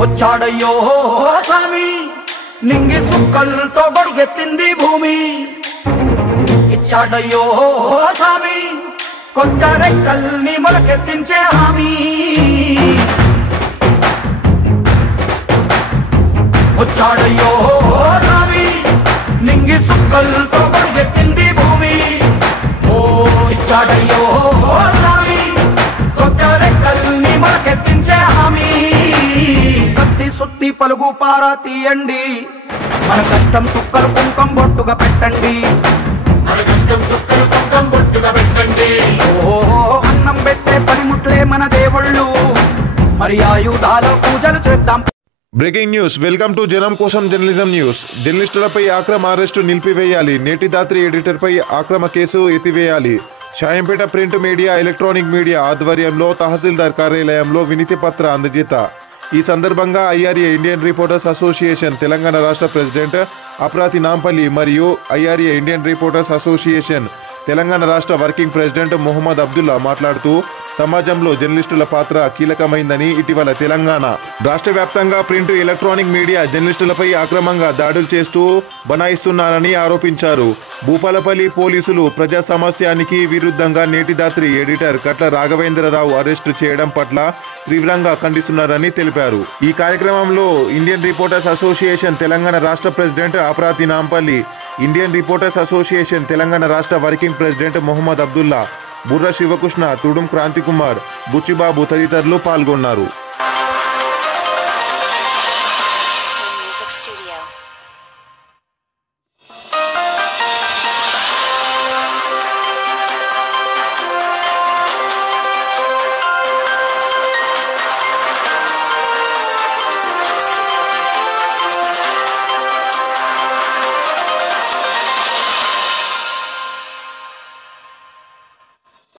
వచ్చాడయ్యో స్వామి నింగి సుక్కలతో బడిగెత్తింది భూమి. ఇచ్చాడయ్యో స్వామి కొత్త రెక్కల్ని మొలకెత్తించే హామీ. వచ్చాడయ్యో స్వామి నింగి సుక్కలతో బడిగెత్తింది భూమి. ఓ ఇచ్చాడయ్యో స్వామి కొత్త రెక్కల్ని మొలకెత్తించే హామీ. కత్తి సుత్తి పలుగు పారా తీయండి, మన కష్టం సుక్కలు కుంకం బొట్టుగా పెట్టండి. మన కష్టం సుక్కలు కుంకం బొట్టుగా పెట్టండి. ఓ అన్నం పెట్టే పనిముట్లే మన దేవుళ్ళు, మరి ఆయుధాల పూజలు చేద్దాం. Breaking news. వెల్కమ్ టు జనం కోసం జర్నలిజం న్యూస్. జర్నలిస్టులపై అక్రమ అరెస్టు నిలిపివేయాలి. నేటి దాత్రి ఎడిటర్పై అక్రమ కేసు ఎత్తివేయాలి. Shayampet print media, electronic media ఆధ్వర్యంలో తహసీల్దార్ కార్యాలయంలో వినతి పత్ర అందజేత. ఈ సందర్భంగా IRA Indian reporters association Telangana రాష్ట్ర ప్రెసిడెంట్ అప్రాతి నాంపల్లి మరియు IRA Indian reporters association Telangana రాష్ట్ర వర్కింగ్ ప్రెసిడెంట్ మొహమ్మద్ అబ్దుల్లా మాట్లాడుతూ సమాజంలో జర్నలిస్టుల పాత్ర కీలకమైందని, ఇటీవల తెలంగాణ రాష్ట్ర వ్యాప్తంగా ప్రింట్, ఎలక్ట్రానిక్ మీడియా జర్నలిస్టులపై అక్రమంగా దాడులు చేస్తూ బనాయిస్తున్నారని ఆరోపించారు. భూపాలపల్లి పోలీసులు ప్రజా సమస్యానికి విరుద్ధంగా నేటి దాత్రి ఎడిటర్ కట్ల రాఘవేంద్రరావు అరెస్టు చేయడం పట్ల తీవ్రంగా ఖండిస్తున్నారని తెలిపారు. ఈ కార్యక్రమంలో ఇండియన్ రిపోర్టర్స్ అసోసియేషన్ తెలంగాణ రాష్ట్ర ప్రెసిడెంట్ అప్రాతి Nampalli, Indian reporters association Telangana రాష్ట్ర వర్కింగ్ ప్రెసిడెంట్ మొహమ్మద్ అబ్దుల్లా, బుర్ర శివకృష్ణ, తుడుం క్రాంతికుమార్, బుచ్చిబాబు తదితరులు పాల్గొన్నారు.